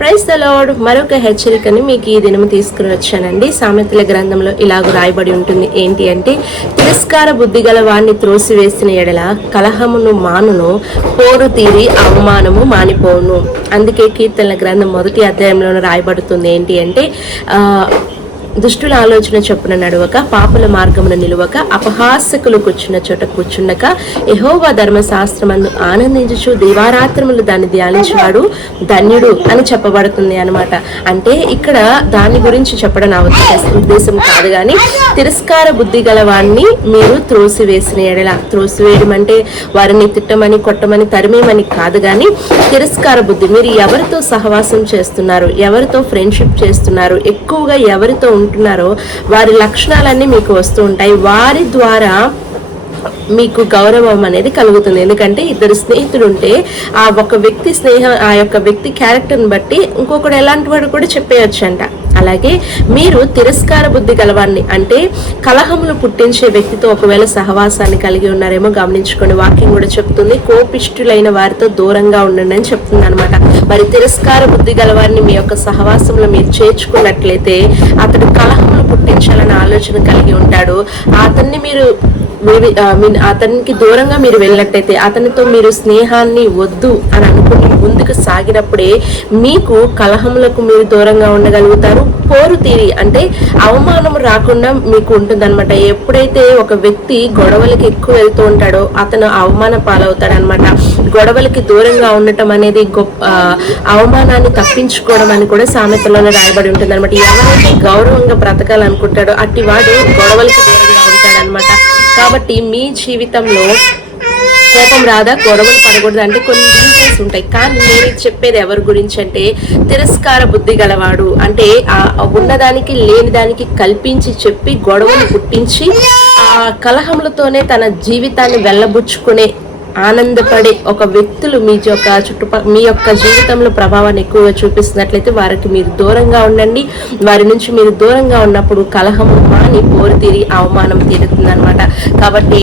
Praise the lord. మరొక హెచ్చరికని మీకు ఈ దినము తీసుకుని వచ్చానండి. సామెతల గ్రంథంలో ఇలాగ రాయబడి ఉంటుంది. ఏంటి అంటే, తిరస్కార బుద్ధి గల వాడిని త్రోసివేసిన ఎడల కలహమును మానును, పోరు తీరి అవమానము మానిపోను. అందుకే కీర్తనల గ్రంథం 1వ అధ్యాయంలోనే రాయబడుతుంది. ఏంటి అంటే, దుష్టుల ఆలోచన చొప్పున నడవక, పాపుల మార్గమున నిలువక, అపహాసకులు కూర్చున్న చోట కూర్చుండక, యెహోవా ధర్మశాస్త్రమందు ఆనందించుచు దివారాత్రములు దాన్ని ధ్యానించువాడు ధన్యుడు అని చెప్పబడుతుంది అనమాట. అంటే ఇక్కడ దాని గురించి చెప్పడం నా ఉద్దేశం కాదు, కానీ తిరస్కార బుద్ధి గల వాడిని మీరు త్రోసివేసిన ఎడల, త్రోసివేయడం అంటే వారిని తిట్టమని, కొట్టమని, తరిమేమని కాదు, కానీ తిరస్కార బుద్ధి. మీరు ఎవరితో సహవాసం చేస్తున్నారు, ఎవరితో ఫ్రెండ్షిప్ చేస్తున్నారు, ఎక్కువగా ఎవరితో ఉంటున్నారో వారి లక్షణాలన్నీ మీకు వస్తూ ఉంటాయి. వారి ద్వారా మీకు గౌరవం అనేది కలుగుతుంది. ఎందుకంటే ఇద్దరు స్నేహితులు ఉంటే ఆ ఒక వ్యక్తి స్నేహం, ఆ యొక్క వ్యక్తి క్యారెక్టర్ని బట్టి ఇంకొకడు ఎలాంటి వాడు కూడా చెప్పేయచ్చు అంట. అలాగే మీరు తిరస్కార బుద్ధి గలవాడిని అంటే కలహములు పుట్టించే వ్యక్తితో ఒకవేళ సహవాసాన్ని కలిగి ఉన్నారేమో గమనించుకోండి. వాక్యం కూడా చెప్తుంది, కోపిష్ఠులైన వారితో దూరంగా ఉండండి అని చెప్తుంది అనమాట. మరి తిరస్కార బుద్ధి గలవారిని మీ యొక్క సహవాసంలో మీరు చేర్చుకున్నట్లయితే అతడు కలహములు పుట్టించాలని ఆలోచన కలిగి ఉంటాడు. అతన్ని మీరు అతనికి దూరంగా మీరు వెళ్ళినట్టయితే, అతనితో మీరు స్నేహాన్ని వద్దు అని అనుకుని ముందుకు సాగినప్పుడే మీకు కలహములకు మీరు దూరంగా ఉండగలుగుతారు. పోరు తీరి అంటే అవమానం రాకుండా మీకు ఉంటుందన్నమాట. ఎప్పుడైతే ఒక వ్యక్తి గొడవలకి ఎక్కువ వెళ్తూ ఉంటాడో అతను అవమాన పాలవుతాడనమాట. గొడవలకి దూరంగా ఉండటం అనేది అవమానాన్ని తప్పించుకోవడం అని కూడా సామెతలోనే రాయబడి ఉంటుంది అనమాట. ఎవరైతే గౌరవంగా బ్రతకాలనుకుంటాడో అట్టి వాడు గొడవలకి దూరంగా ఉంటాడనమాట. కాబట్టి మీ జీవితంలో కోపం రాదా, గొడవలు పడకూడదు అంటే కొన్ని రీజన్స్ ఉంటాయి. కానీ నేను చెప్పేది ఎవరి గురించి అంటే, తిరస్కార బుద్ధి గలవాడు అంటే ఉన్నదానికి లేని దానికి కల్పించి చెప్పి గొడవలు పుట్టించి ఆ కలహములతోనే తన జీవితాన్ని వెళ్ళబుచ్చుకునే ఆనందపడే ఒక వ్యక్తులు మీ యొక్క జీవితంలో ప్రభావాన్ని ఎక్కువగా చూపిస్తున్నట్లయితే వారికి మీరు దూరంగా ఉండండి. వారి నుంచి మీరు దూరంగా ఉన్నప్పుడు కలహము మాని పోరు తీరి అవమానం తీరుతుంది అనమాట. కాబట్టి